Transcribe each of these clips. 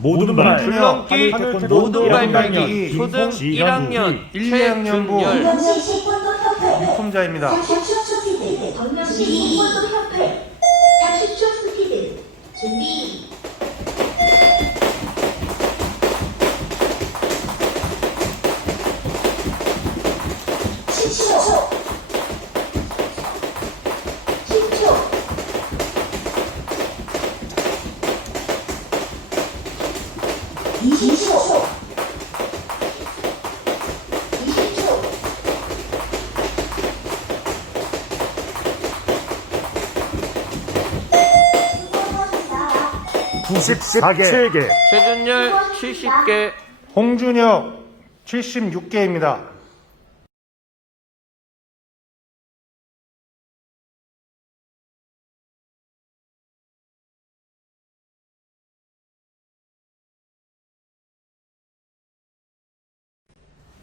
모든 발 줄넘기, 모든 발매기, 초등 지현, 1학년 1, 2학년부 최준열. 건강식 태권도 협회. 유통자입니다. 30초 스피드. 건강식 태권도 협회 30초 스피드. 준비 97개 최준열 70개 홍준혁 76개입니다.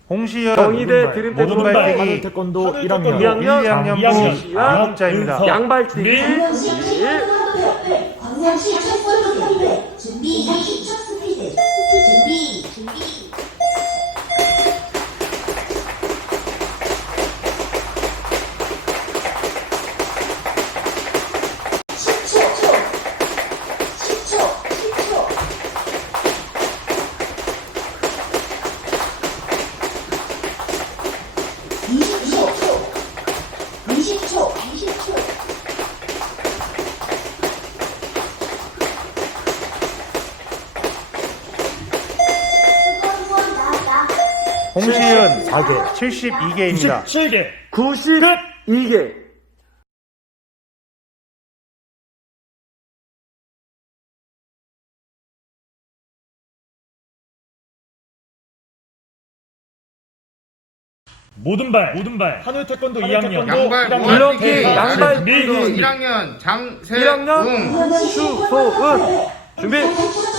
홍시현 경희대 드림 모든 발 하늘 태권도 1학년. 2학년 2학년부 유통자입니다. 양발치기 건강식 태권도 준비. 30초 스피드 준비 준비 홍시현 4개 72개입니다. 97개 92개 모든 발. 모든 발. 하늘 태권도 2학년. 양발 모아뛰기 양발 뛰기. 1학년. 장세웅 1학년? 추소은. 준비 준비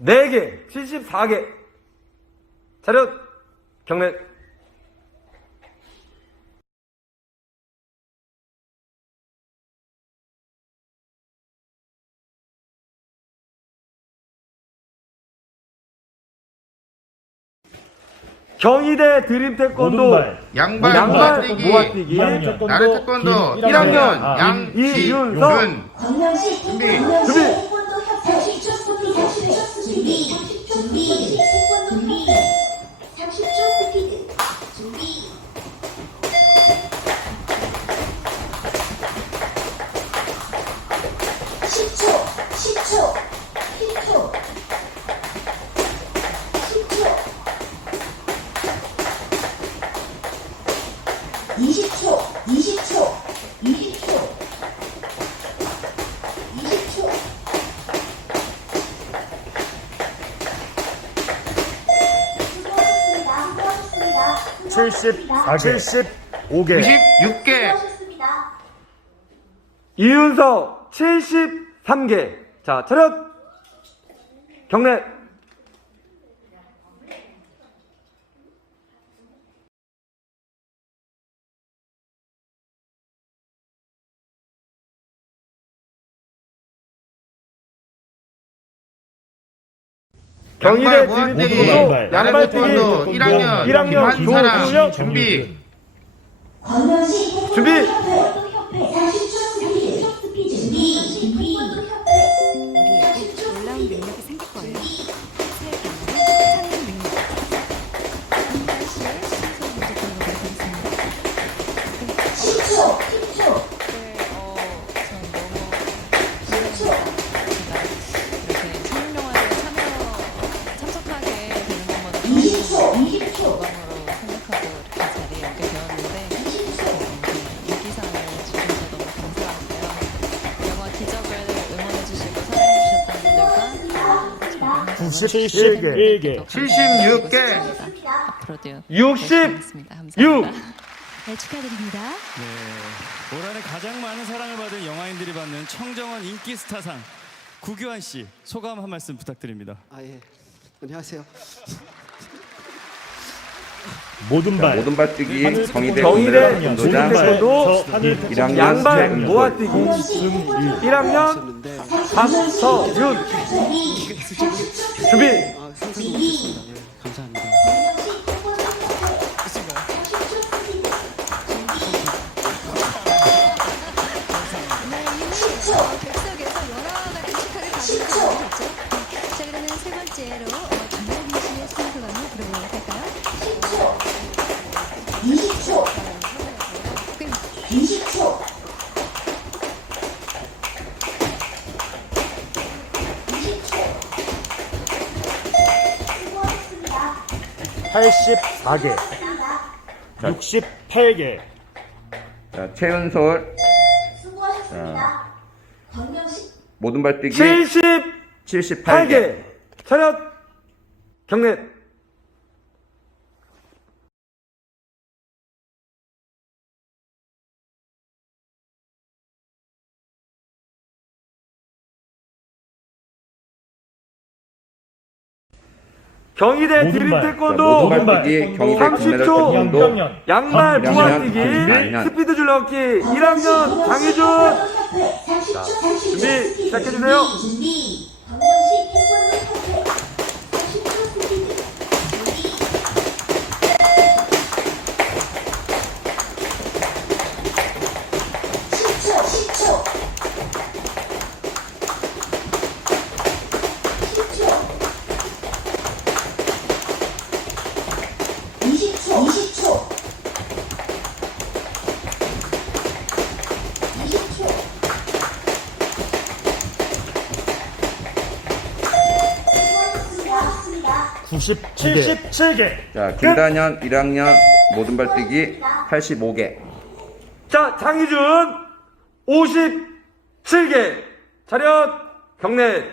74개 74개. 차렷. 경례. 경희대 드림 태권도 모든 발. 양발 양발 모아뛰기. 모아뛰기. 나래 태권도 김- 1학년 아, 이윤석. 양지윤 건강식 준비. 건강식 태권도 협회 30초 스피드 30초 스피드 준비 준비 30초 스피드 준비 십초 10초 10초 10초 20초 20초 20초 20초 수고하셨습니다. 수고하셨습니다. 70 75개. 96개. 수고하셨습니다. 이윤석 73개. 자 차렷. 경례 경희대 양발 드림 모아뛰기 태권도 발. 나래 양발뛰기 태권도 1학년 1학년 김한사랑 조수혁 준비 준비. 협회 40초 스피드 스피드 준비 91개 76개 앞으로도 60 하겠습니다. 감사합니다. 6 네, 축하드립니다. 네, 올 한해 가장 많은 사랑을 받은 영화인들이 받는 청정원 인기 스타상 구규환 씨 소감 한 말씀 부탁드립니다. 아 예. 안녕하세요. 모든 발 모든 발뛰기 정의대 정의대 군대 모든 운동장 태권도 저 하늘 태권도 1학년 양발 최은솔. 모아뛰기 김승일 1학년 하셨는데 박서윤 준비 감사합니다. 네, 객석에서 여러 가지. 자, 그러면 세 번째로 어, 김현민 씨의 순소감을 들어보도록 할까요? 20초, 꽤 20초. 84개 68개 자, 최은솔. 수고하셨습니다. 경명식. 모든 발뛰기 78개 78개 차렷. 경례 경희대 모든 드림 발. 태권도 모든 발뛰기 경희대 30초. 금메달 태권도 2학년 양말 3학년, 모아뛰기 4학년. 스피드 줄넘기 1학년 장혜준 30초, 준비 시작해주세요 준비. 경명식 태권도 77개. 77개. 자, 김단현 1학년 모든 발뛰기 85개. 자, 장희준 57개. 차렷 경례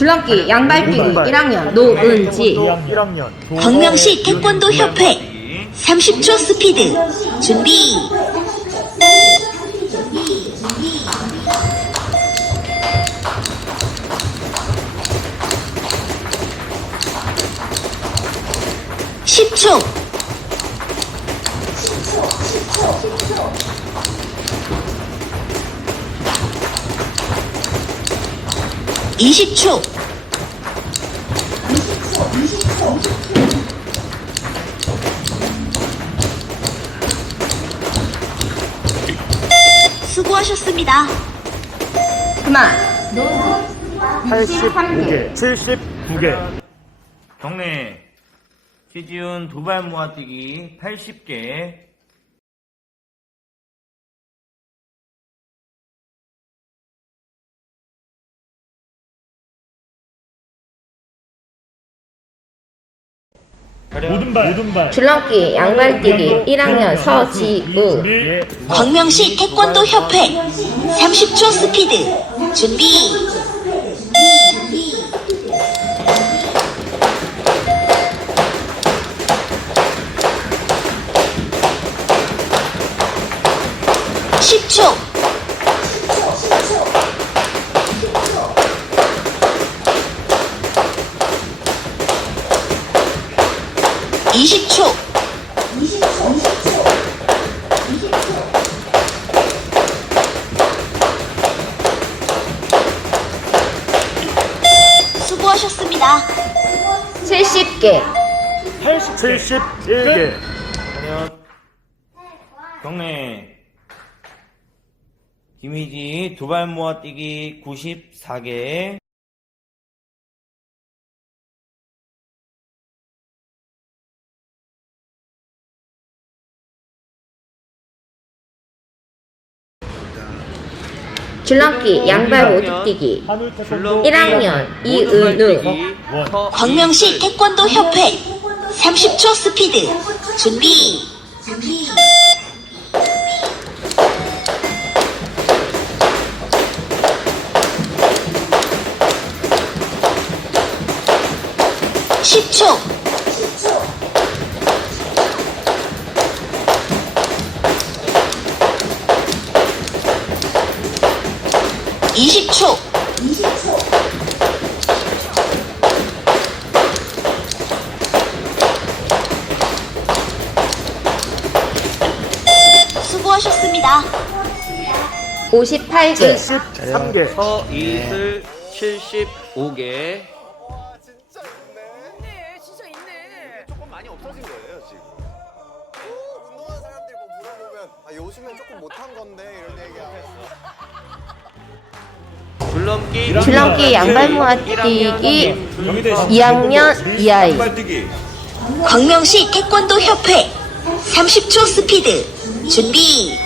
줄넘기 양발뛰기 1학년 노은지. 1학년. 광명시 태권도 협회. 30초 스피드. 준비. 십초 이십 초. 수고하셨습니다. 그만. 85개 79개 경례. 최지훈 두발 모아뛰기 80개 모든 발. 모든 발. 줄넘기 양발뛰기 1학년 서지우 예. 광명시 태권도 협회 30초 스피드 준비 이십 초. 수고하셨습니다. 70개. 71개. 경례. 김희지 두발 모아뛰기 94개 줄넘기 양발 모두 뛰기. 한우 태권도 1학년 이은우. 원 광명시 태권도 협회 30초 스피드 준비. 준비 10초 20초 20초 수고하셨습니다. 58개 73개 서 이슬 75개. 조금 많이 없어진 거예요 지금. 운동하는 사람들이 뭐 물어보면 아, 요즘엔 조금 못한 건데 이런 얘기하면 줄넘기 줄넘기 양발 모아 뛰기 2학년 이하이. 광명시 태권도 협회 30초 스피드 준비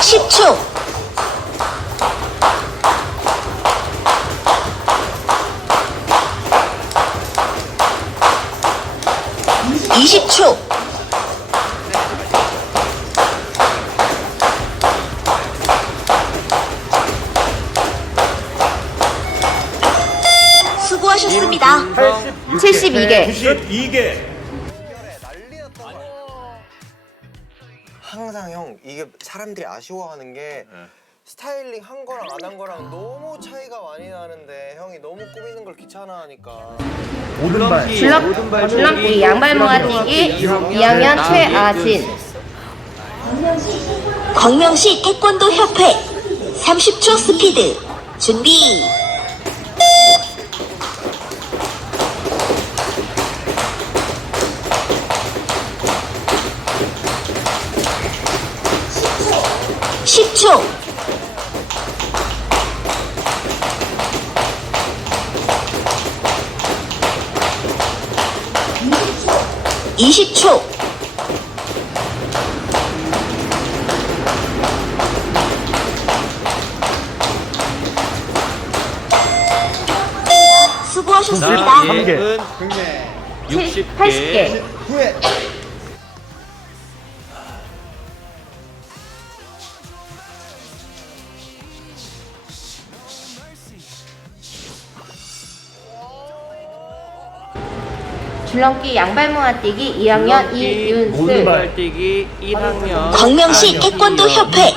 십초 초 수고하셨습니다. 72개. 92개. 항상 형 이게 사람들이 아쉬워하는 게 스타일링 한 거랑 안 한 거랑 너무 차이가 많이 나는데 형이 너무 꾸미는 걸 귀찮아하니까. 오른발. 줄넘, 줄넘기 양발 모아 뛰기 2학년 최아진. 광명시 태권도 협회 30초 스피드 준비. 십초 이십 초. 수고하셨습니다. 개. 80개 줄넘기 양발 모아 뛰기 2학년 이윤슬. 오른발 뛰기 1학년 광명시 태권도 협회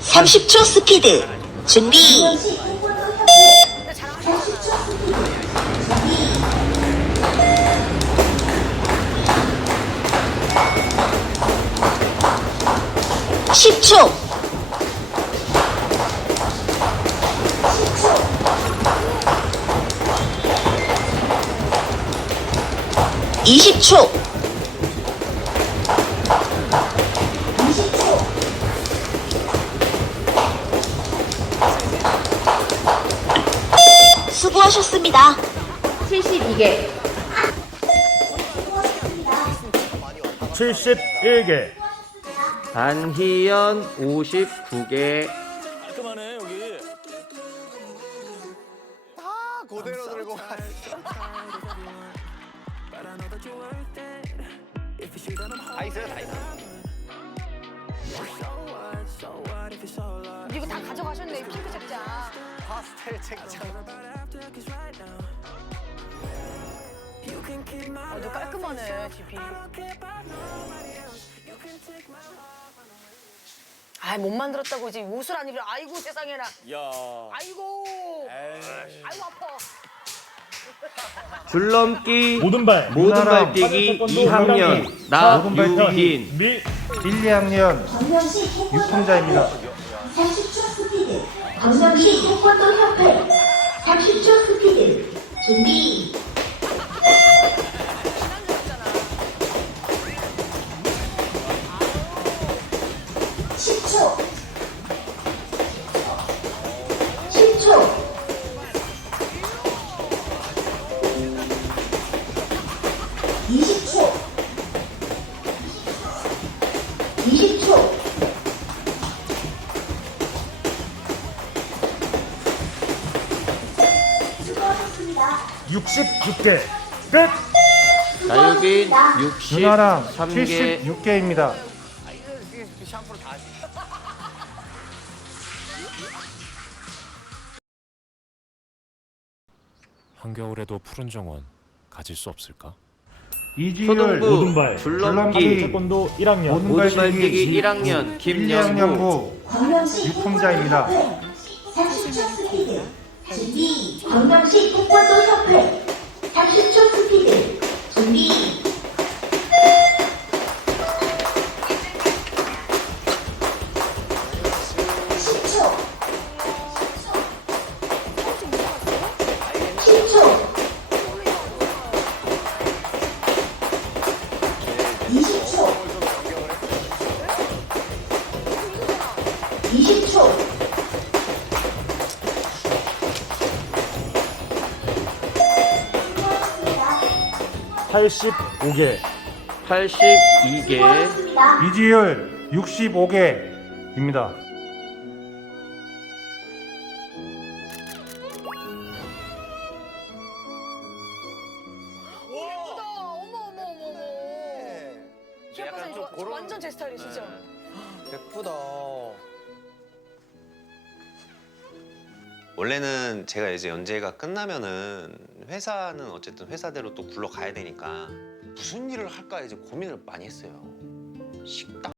30초 스피드 준비. 십초 이십 초. 수고하셨습니다. 72개 71개 안희연 59개 이거 다 가져가셨네 핑크 책장. 파스텔 책장 어도 깔끔하네 집이. 아 못 만들었다고 지금 옷을 안 입어. 아이고 세상에나. 아이고. 아이고 아파. 줄넘기 오른발 모든발 뛰기 2학년 나유빈 미 1, 2학년 광명시 태권도 유통자입니다. 30초 스피드. 광명시 태권도 협회. 30초 스피드. 준비 69개. 끝. 자유빈 윤아랑 63개 76개입니다. 한겨울에도 푸른 정원 가질 수 없을까? 이지율 초등부 오른발. 줄넘기 태권도 1학년. 모든발뛰기 1학년 1, 김영구 2학년부 광명시 유품자입니다. 30초 스피드 준비 광명시 태권도 협회 85개. 82개 이지율 65개입니다. 약간 좀 그런 완전 제 스타일이 진짜. 예쁘다. 원래는 제가 이제 연재가 끝나면은 회사는 어쨌든 회사대로 또 굴러가야 되니까 무슨 일을 할까 이제 고민을 많이 했어요. 식당